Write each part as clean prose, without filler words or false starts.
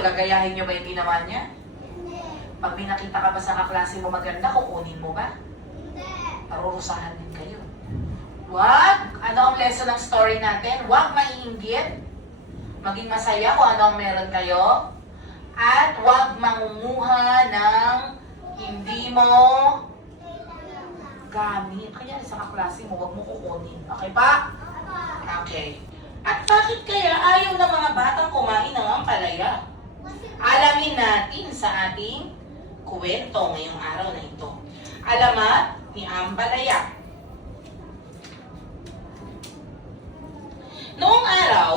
Gagayahin niyo ba yung ginawa niya? Hindi. Pag may nakita ka ba sa kaklase mo maganda, kukunin mo ba? Hindi. Parurusahan din kayo. Wag! Ano ang lesson ng story natin? Wag maiinggit. Maging masaya kung ano ang meron kayo. At wag mangunguha ng hindi mo gamit. Kaya sa kaklase mo, wag mo kukunin. Okay pa? Okay. At bakit kaya ayaw ng mga batang kumain ng ampalaya? Alamin natin sa ating kwento ngayong araw na ito. Alamat ni Ampalaya. Noong araw,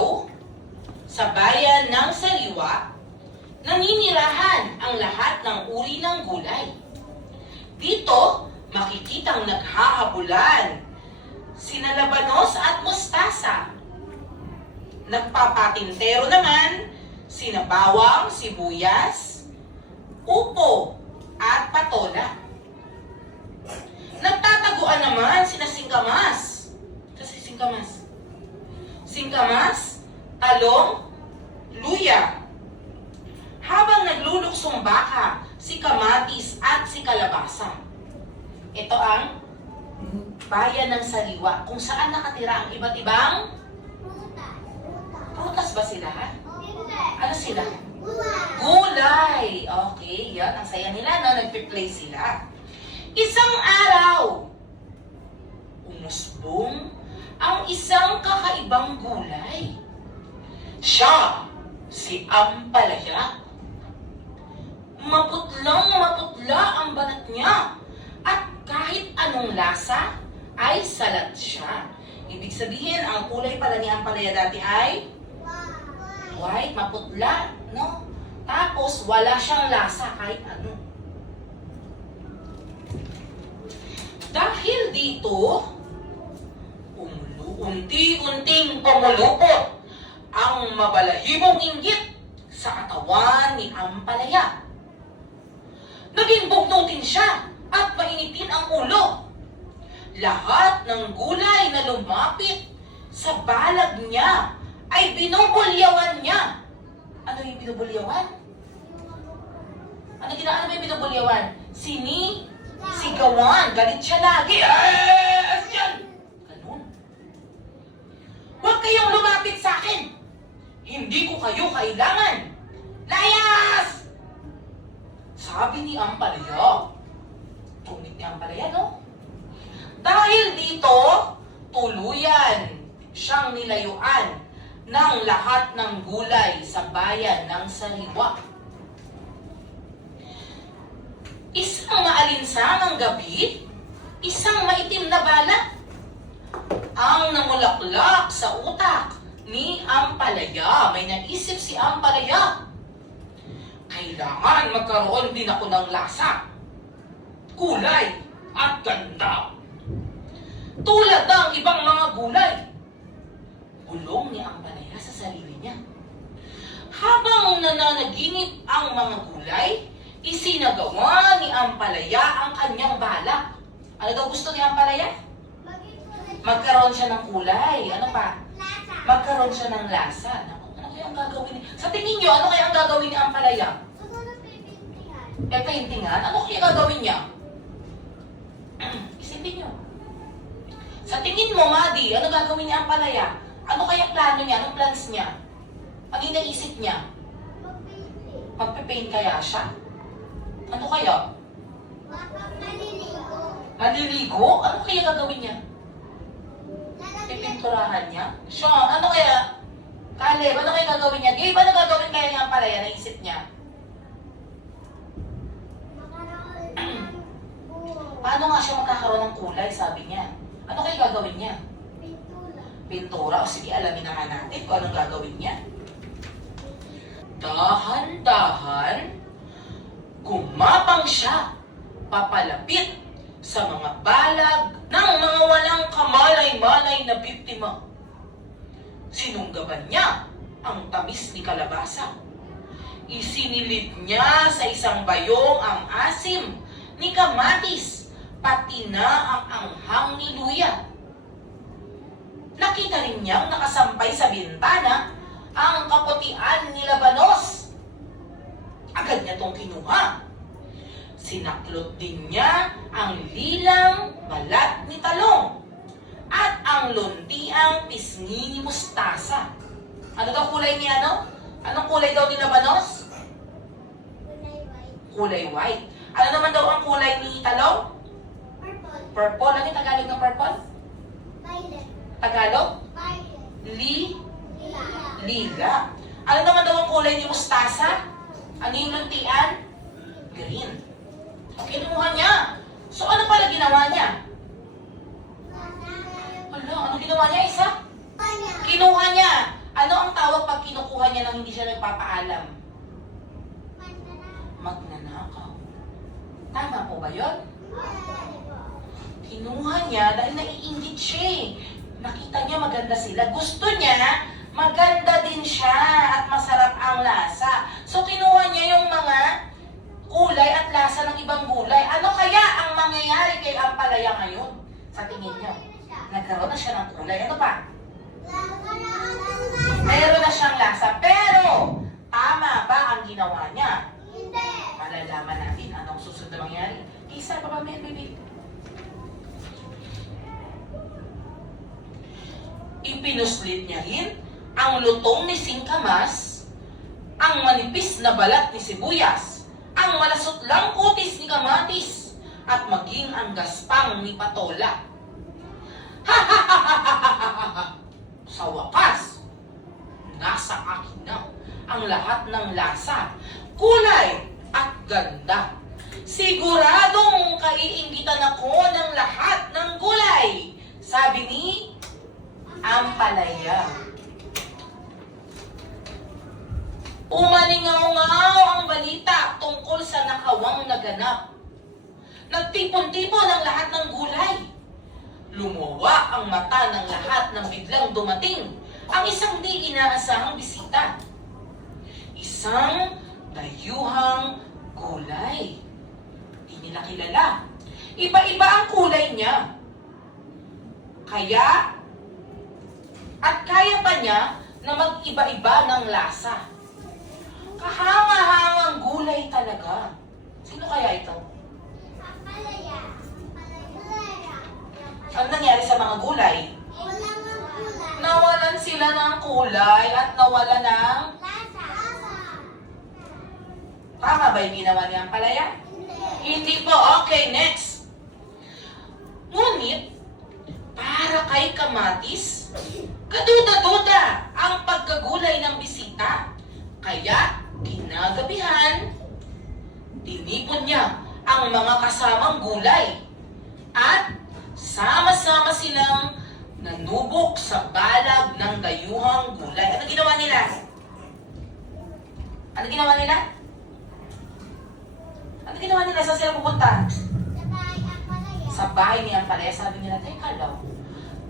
sa bayan ng Sariwa, naninirahan ang lahat ng uri ng gulay. Dito, makikitang naghahabulan sina labanos at mustasa. Nagpapatintero naman sina bawang, sibuyas, upo, at patola. Nagtataguan naman sina singkamas. Kasi singkamas, talong, luya. Habang nagluluksong baka, si kamatis at si kalabasa. Ito ang bayan ng Sariwa, kung saan nakatira ang iba't ibang prutas ba sila? Hindi. Ano sila? Gulay. Gulay! Okay, yan. Ang saya nila, no? Nagpe-play sila. Isang araw, umusbong ang isang kakaibang gulay. Siya, si Ampalaya. Maputlang maputla ang balat niya. At kahit anong lasa, ay salat siya. Ibig sabihin, ang kulay pala ni Ampalaya dati ay white, maputla, no? Tapos, wala siyang lasa kahit ano. Dahil dito, unti-unting pumulupot ang mabalahibong inggit sa katawan ni Ampalaya. Naging bugnutin siya at mainitin ang ulo. Lahat ng gulay na lumapit sa balag niya ay binubulyawan niya. Ano yung binubulyawan? Ano ba yung binubulyawan? Sigawan. Galit siya lagi. Yan! Ganun. Huwag kayong lumapit sa akin. Hindi ko kayo kailangan. Layas! Sabi ni Ampalaya. Tunit ni Ampalaya, no? Dahil dito, tuluyan siyang nilayuan ng lahat ng gulay sa bayan ng Sariwa. Isang maalinsangang gabi, isang maitim na balak ang namulaklak sa utak ni Ampalaya. May naisip si Ampalaya. Kailangan magkaroon din ako ng lasa, kulay, at ganda. Tulad ng ibang mga gulay. Bulong ni Ampalaya sa sarili niya. Habang nananaginip ang mga gulay, isinagawa ni Ampalaya ang kanyang balak. Ano daw gusto ni Ampalaya? Magkaroon siya ng kulay. Ano pa? Magkaroon siya ng lasa. Ano kaya ang gagawin niya? Sa tingin niyo, ano kaya ang gagawin ni Ampalaya? Paintingan? Ano kaya gagawin niya? Isipin niyo. Sa tingin mo, Madi, ano gagawin ni Ampalaya? Ano kaya plano niya? Anong plans niya? Ano yung naisip niya? Magpipaint kaya siya? Ano kaya? Maliligo? Ano kaya gagawin niya? Pipinturahan niya? Sean, ano kaya? Caleb, ano kaya gagawin niya? Gabe, ano gagawin kaya ni Ampalaya? Naisip niya? Paano nga siya magkakaroon ng kulay, sabi niya? Ano kaya gagawin niya? Pintura. O sige, alamin naman natin kung anong gagawin niya. Dahan-dahan, gumapang siya papalapit sa mga balag ng mga walang kamalay-malay na biktima. Sinunggaban niya ang tamis ni kalabasa. Isinilid niya sa isang bayong ang asim ni kamatis, pati na ang anghang ni luya. Nakita rin niyang nakasampay sa bintana ang kaputian ni Labanos agad niya itong kinuha. Sinaklot din niya ang lilang balat ni talong at ang luntiang pisngi ni mustasa. Ano daw kulay niya, ano? Anong kulay daw ni labanos? Kulay white. Ano naman daw ang kulay ni talong? Purple. Ano yung Tagalog ng purple? Tagalog? Lila. Ano naman daw ang kulay ni mustasa? Ano yung luntian? Green. Kinuha niya. So ano pala ginawa niya? Ano ginawa niya, Isa? Kinuha niya. Ano ang tawag pag kinukuha niya nang hindi siya nagpapaalam? Magnanakaw. Tama po ba yun? Kinuha niya dahil naiinggit siya eh. Nakita niya maganda sila. Gusto niya maganda din siya at masarap ang lasa. So kinuha niya yung mga kulay at lasa ng ibang gulay. Ano kaya ang mangyayari kay Ampalaya ngayon? Sa tingin niyo, nagkaroon na siya ng kulay. Ano pa? Meron na siyang lasa. Pero, tama ba ang ginawa niya? Hindi. Malalaman natin anong susunod na mangyari. Isa pa ba, baby? Ipinuslit niya rin ang lutong ni singkamas, ang manipis na balat ni sibuyas, ang malasutlang kutis ni kamatis, at maging ang gaspang ni patola. Sa wakas, nasa akin na ang lahat ng lasa, kulay at ganda. Siguradong kaiinggitan ako ng lahat ng gulay, sabi ni Ampalaya. Umalingaw-ngaw ang balita tungkol sa nakawang naganap. Nagtipon-tipon ang lahat ng gulay. Lumuwa ang mata ng lahat nang biglang dumating ang isang di inaasahang bisita. Isang dayuhang gulay. Di nila kilala. Iba-iba ang kulay niya. Kaya pa niya na mag-iba-iba ng lasa. Kahanga-hangang gulay talaga. Sino kaya ito? Ano nangyari sa mga gulay? Nawalan sila ng kulay at nawalan ng... Tama ba yung ginawa niya ang palaya? Hindi po. Okay, next. Ngunit, para kay kamatis, kaduda-duda ang pagkagulay ng bisita. Kaya, kinagabihan, tinipon niya ang mga kasamang gulay at sama-sama silang nanubok sa balag ng dayuhang gulay. Ano ginawa nila? Ano ginawa nila? Ano ginawa nila? Saan sila pupunta? Sa bahay ni Ampalaya. Sabi nila, teka lang,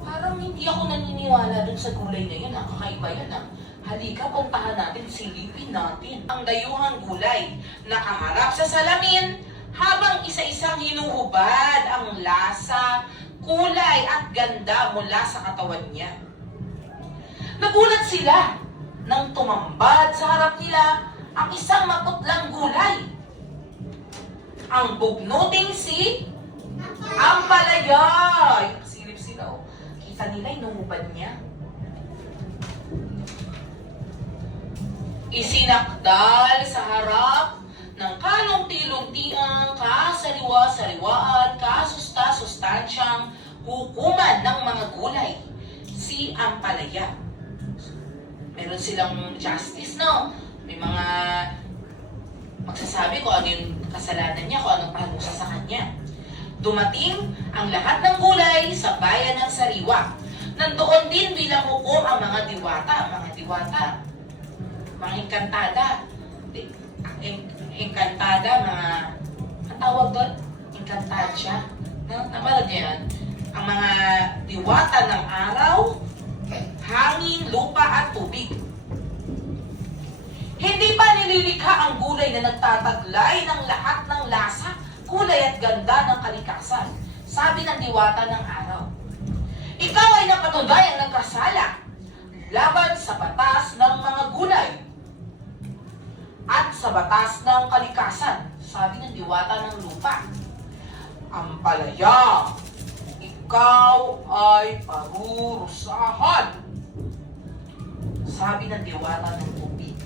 parang hindi ako naniniwala dun sa gulay na yun. Kakaiba yun ah. Halika, puntahan natin, silipin natin. Ang dayuhang gulay, nakaharap sa salamin, habang isa-isang hinuhubad ang lasa, kulay at ganda mula sa katawan niya. Nagulat sila nang tumambad sa harap nila ang isang maputlang gulay. Ang bugnuting si Ampalaya. Silip sila, oh. Kita nila, inuhubad niya. Isinakdal sa harap ng kalunti-luntiang, kasariwa-sariwaan, kasusta-sustansyang hukuman ng mga gulay, si Ampalaya. Meron silang justice, no? May mga magsasabi kung ano yung kasalanan niya, kung anong pahanusa sa kanya. Dumating ang lahat ng gulay sa bayan ng Sariwa. Nandoon din bilang hukom ang mga diwata, mga engkantada, mga, ang tawag doon? Engkantadya. Namalad niya yan. Ang mga diwata ng araw, hangin, lupa at tubig. Hindi pa nililikha ang gulay na nagtataglay ng lahat ng lasa, kulay at ganda ng kalikasan. Sabi ng diwata ng araw, ikaw ay napatunay ang nagkasala laban sa batas ng mga gulay. at sa batas ng kalikasan. Sabi ng diwata ng lupa. Ampalaya, ikaw ay parurusahan. Sabi ng diwata ng tubig.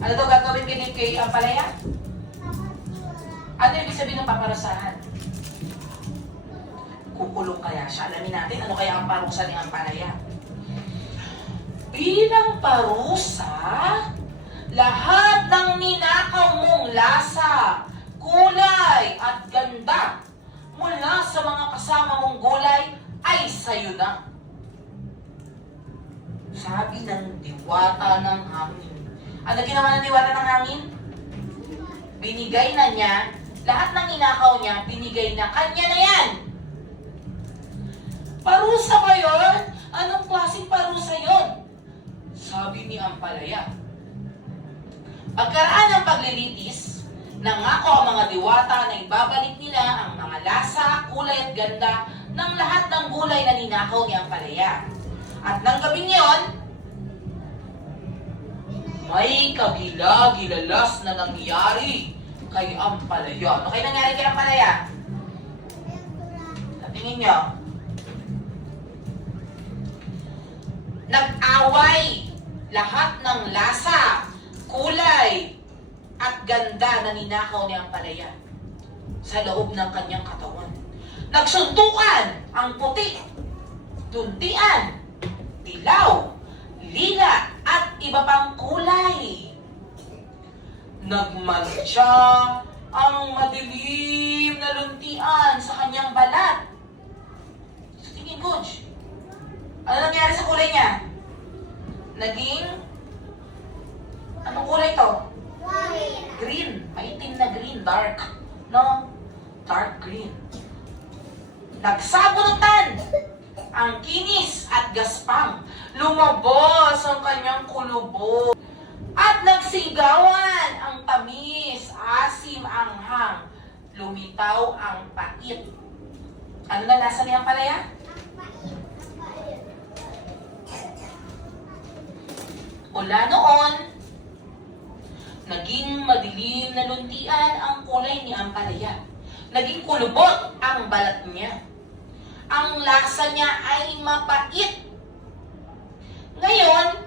Ano daw gagawin kay Ampalaya? Ano ibig sabihin ng paparusahan? Kukulong kaya siya. Alamin natin ano kaya ang parusa ni Ampalaya. Bilang parusa, lahat ng ninakaw mong lasa, kulay at ganda mula sa mga kasama mong gulay ay sa'yo na. Sabi ng diwata ng hangin. Ano ginawa ng diwata ng hangin? Binigay na niya, lahat ng ninakaw niya, binigay na, kanya na yan. Parusa ba yun? Anong klaseng parusa yun? Sabi ni Ampalaya. Pagkaraan ng paglilitis, nangako ang mga diwata na ibabalik nila ang mga lasa, kulay at ganda ng lahat ng gulay na ninakaw ni Ampalaya. At ng gabing yon, may kabila-gilalas na nangyari kay Ampalaya. Ano kayo nangyari kay Ampalaya? Sa tingin nyo? Nag-away lahat ng lasa, kulay, at ganda na ninakaw ni Ampalaya sa loob ng kanyang katawan. Nagsuntukan ang puti, tuntian, dilaw, lila, at iba pang kulay. Nagmantsa ang madilim na luntian sa kanyang balat. Sa tingin, Coach, ano nangyari sa kulay niya? Naging, anong kulay to? Green. Maitim na green. Dark. No? Dark green. Nagsabunutan ang kinis at gaspang. Lumabas ang kanyang kulobo. At nagsigawan ang tamis, asim, anghang. Lumitaw ang pait. Ano na lasa ni Ampalaya? Mula noon, naging madilim na luntian ang kulay ni Ampalaya. Naging kulubot ang balat niya. Ang lasa niya ay mapait. Ngayon,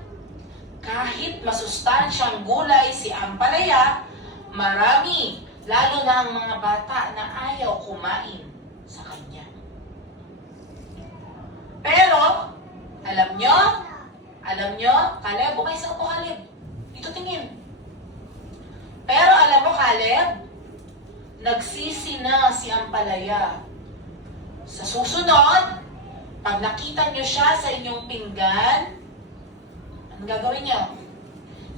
kahit masustansyang gulay si Ampalaya, marami, lalo na ang mga bata na ayaw kumain sa kanya. Pero, alam nyo, Caleb, bukay sa ako, Caleb. Dito tingin. Pero alam mo, Caleb, nagsisi na si Ampalaya. Sa susunod, pag nakita nyo siya sa inyong pinggan, anong gagawin nyo?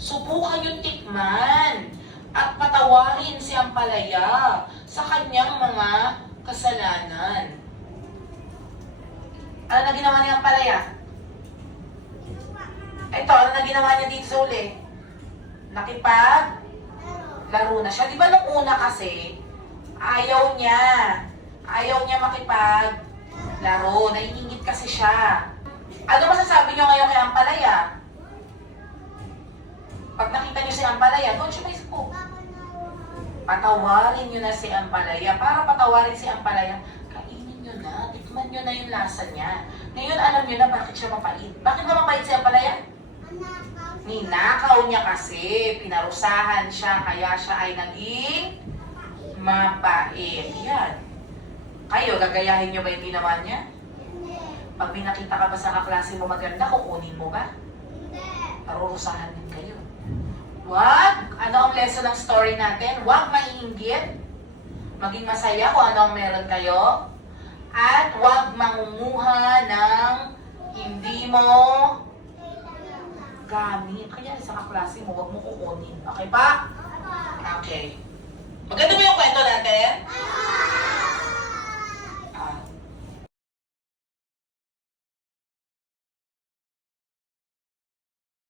Subukan yung tikman at patawarin si Ampalaya sa kanyang mga kasalanan. Ano na ginawa ni Ampalaya? Ito, ano na ginawa niya dito sa uli? Nakipaglaro na siya. Di ba nung una kasi, ayaw niya makipaglaro. Naiingit kasi siya. Ano masasabi niyo ngayon kay Ampalaya? Pag nakita niyo si Ampalaya, doon siya may scoop. Patawarin niyo na si Ampalaya. Para patawarin si Ampalaya, kainin niyo na, tikman niyo na yung lasa niya. Ngayon, alam niyo na bakit siya mapait. Bakit ba mapait si Ampalaya? Ninakaw niya kasi, pinarusahan siya, kaya siya ay naging mapait. Yan. Kayo, gagayahin niyo ba yung ginawa niya? Pag may nakita ka ba sa kaklase mo maganda, kukunin mo ba? Parurusahan din kayo. Wag! Ano ang lesson ng story natin? Wag maiinggit. Maging masaya kung ano ang meron kayo. At wag mangunguha ng hindi mo gamit. Kaya sa kaklase mo, wag mo kukunin. Okay pa? Okay.